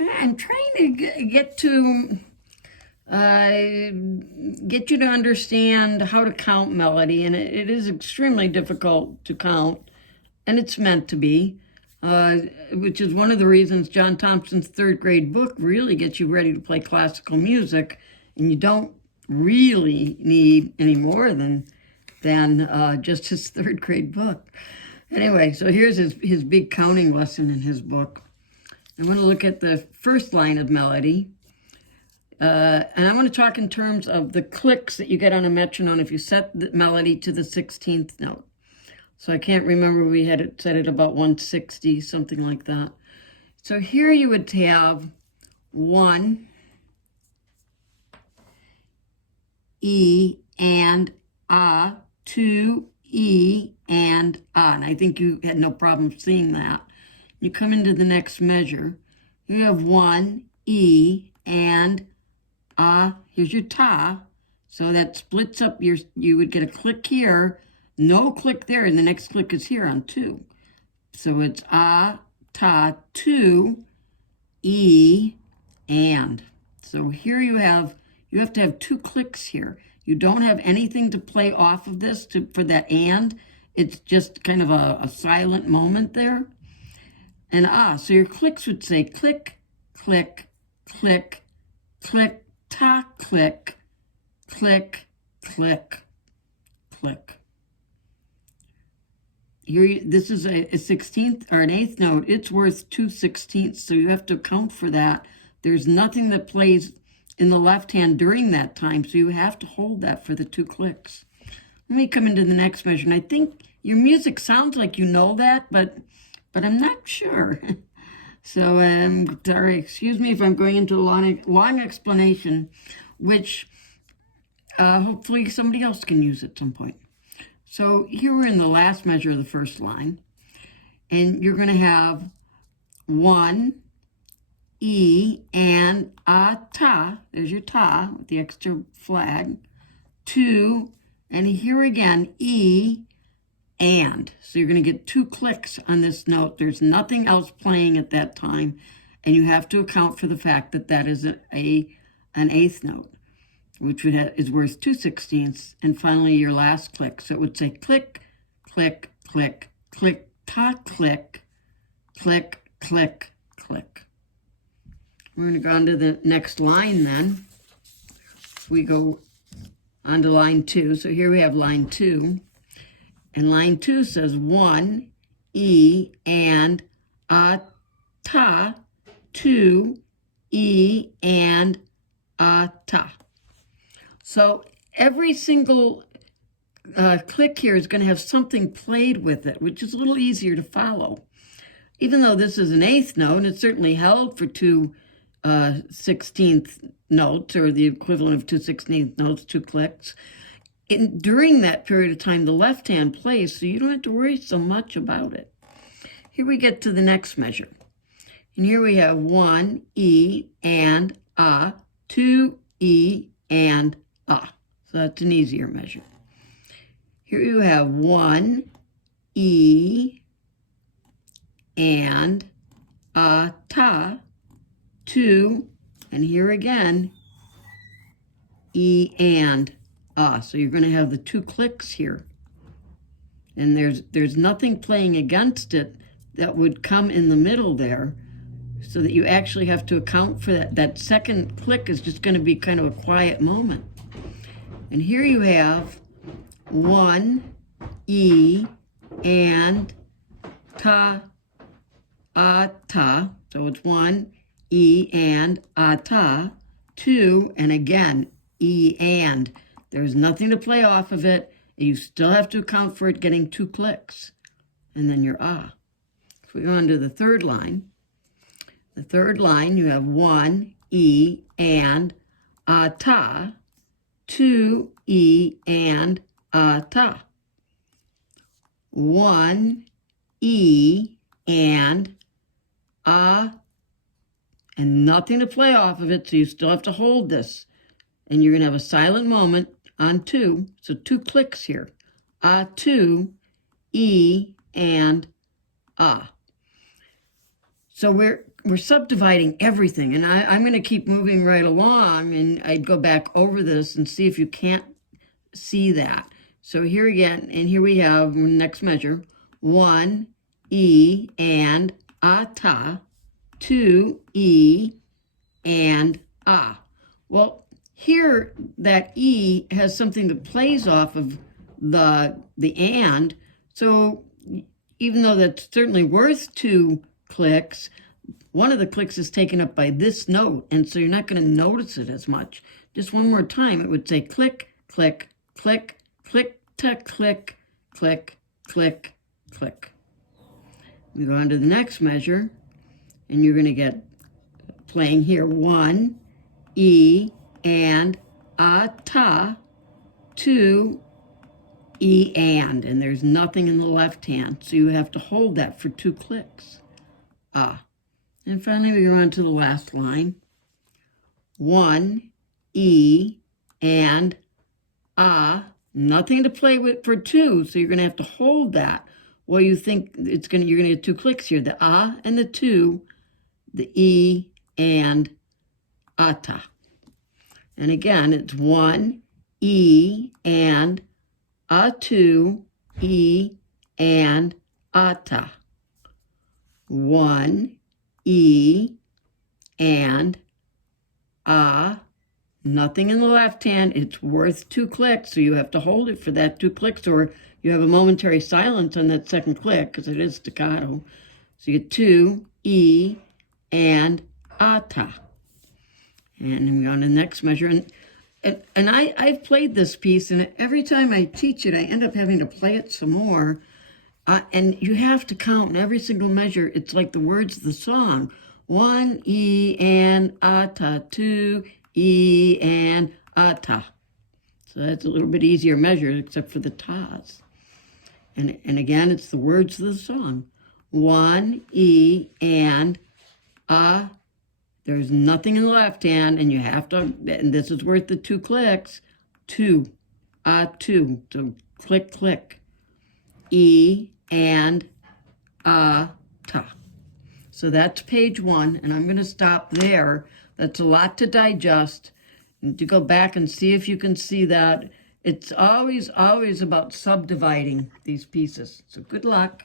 I'm trying to get you to understand how to count melody, and it is extremely difficult to count, and it's meant to be, which is one of the reasons John Thompson's third grade book really gets you ready to play classical music, and you don't really need any more than just his third grade book. Anyway, so here's his big counting lesson in his book. I want to look at the first line of melody. And I want to talk in terms of the clicks that you get on a metronome if you set the melody to the 16th note. So I can't remember, we had it set at about 160, something like that. So here you would have 1, E and A, 2, E and A. And I think you had no problem seeing that. You come into the next measure. You have 1, E and A. Here's your ta. So that splits up you would get a click here, no click there, and the next click is here on 2. So it's A, ta, 2, E, and. So here you have to have 2 clicks here. You don't have anything to play off of this for that and. It's just kind of a silent moment there. And so your clicks would say click, click, click, click, ta, click, click, click, click. Here, this is a 16th or an 8th note. It's worth 2/16, so you have to account for that. There's nothing that plays in the left hand during that time, so you have to hold that for the 2 clicks. Let me come into the next measure, and I think your music sounds like you know that, but I'm not sure. So, sorry, excuse me if I'm going into a long explanation, which hopefully somebody else can use at some point. So here we're in the last measure of the first line, and you're going to have 1, E, and A, ta. There's your ta with the extra flag. 2, and here again, E, and. So you're going to get 2 clicks on this note. There's nothing else playing at that time, and you have to account for the fact that that is an 8th note, which is worth 2/16. And finally, your last click. So it would say click, click, click, click, ta, click, click, click, click. We're going to go on to the next line then. We go on to line 2. So here we have line 2. And line 2 says 1, E, and A, ta, 2, E, and A, ta. So every single click here is going to have something played with it, which is a little easier to follow. Even though this is an 8th note, it's certainly held for 2 16th notes, or the equivalent of 2 16th notes, 2 clicks. During that period of time, the left hand plays, so you don't have to worry so much about it. Here we get to the next measure. And here we have 1, E, and A, 2, E, and A. So that's an easier measure. Here you have 1, E, and A, ta, 2, and here again, E, and A. So you're going to have the 2 clicks here. And there's nothing playing against it that would come in the middle there, so that you actually have to account for that. That second click is just going to be kind of a quiet moment. And here you have 1, E, and ta, A, ta. So it's 1, E, and A, ta. 2, and again, E, and. There's nothing to play off of it. You still have to account for it getting 2 clicks. And then your A. If we go on to the third line, you have 1, E, and A, ta. 2, E, and A, ta. 1, E, and A, and nothing to play off of it, so you still have to hold this. And you're going to have a silent moment on 2, so 2 clicks here. A, 2, E, and ah. So we're subdividing everything, and I'm going to keep moving right along, and I'd go back over this and see if you can't see that. So here again, and here we have next measure, 1 E and ta, 2 E and ah. Well, here that E has something that plays off of the and, so even though that's certainly worth 2 clicks, one of the clicks is taken up by this note, and so you're not going to notice it as much. Just one more time, it would say click, click, click, click to click, click, click, click. We go on to the next measure, and you're going to get playing here 1 E and ta, 2 E and there's nothing in the left hand, so you have to hold that for 2 clicks. And finally we go on to the last line. 1 E and nothing to play with for 2, so you're going to have to hold that. Well, you think you're going to get 2 clicks here, the and the 2, the E and ta. And again, it's 1 E and 2 E and ta. 1 E and nothing in the left hand. It's worth 2 clicks, so you have to hold it for that 2 clicks, or you have a momentary silence on that second click because it is staccato. So you get 2 E and ta. And I'm going to the next measure. And I've played this piece, and every time I teach it, I end up having to play it some more. And you have to count in every single measure. It's like the words of the song. 1 E and ta, 2 E and ta. So that's a little bit easier measure, except for the tas. And again, it's the words of the song. 1 E and there's nothing in the left hand, and you have to, and this is worth the 2 clicks. 2, 2. So click, click. E and ta. So that's page 1, and I'm going to stop there. That's a lot to digest. And to go back and see if you can see that. It's always about subdividing these pieces. So good luck.